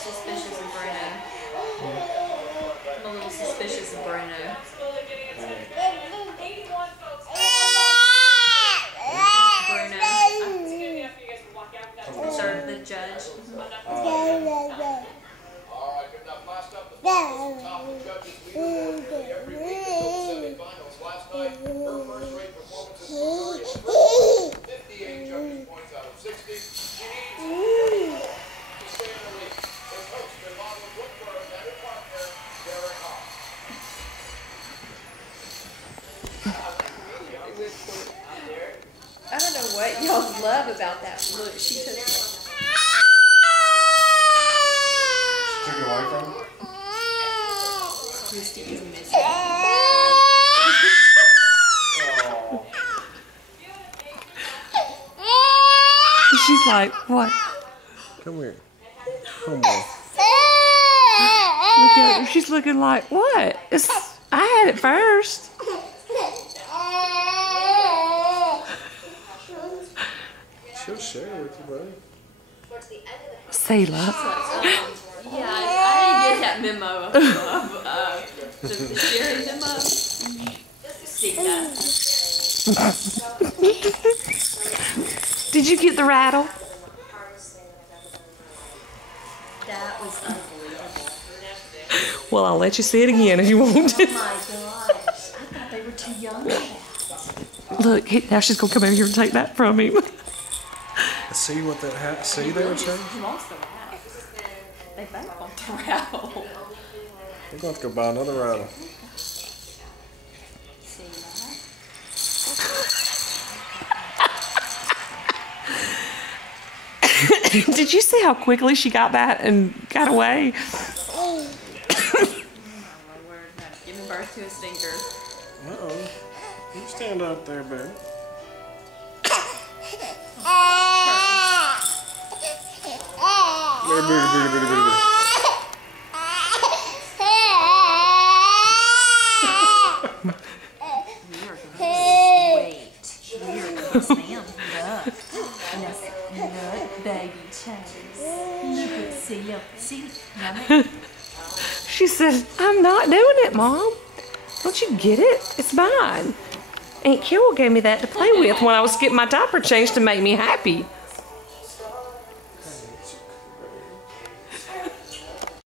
suspicious of Bruno. I'm a little suspicious of Bruno. Bruno. Sir, the judge. I don't know what y'all love about that look. She took it. Took it away from him? Christy is missing. She's like, what? Come here. Come on. Look at her. She's looking like, what? I had it first. She'll share with you, buddy. Selah. Yeah, I didn't get that memo of the sharing memo. Stick that. Did you get the rattle? That was unbelievable. Well, I'll let you see it again if you want. Oh my gosh. I thought they were too young for that. Look, now she's going to come over here and take that from him. See what that hat? See there, Chase? He wants the rattle. They both want the rattle. We're going to have to go buy another rattle. See that? Did you see how quickly she got that and got away? Oh my word. Giving birth to a stinker. Uh-oh. You stand up there, baby. Booty, booty, booty, booty, booty. Baby Chase. Look at see. She said, I'm not doing it, Mom. Don't you get it? It's mine. Aunt Carol gave me that to play with when I was getting my diaper changed to make me happy.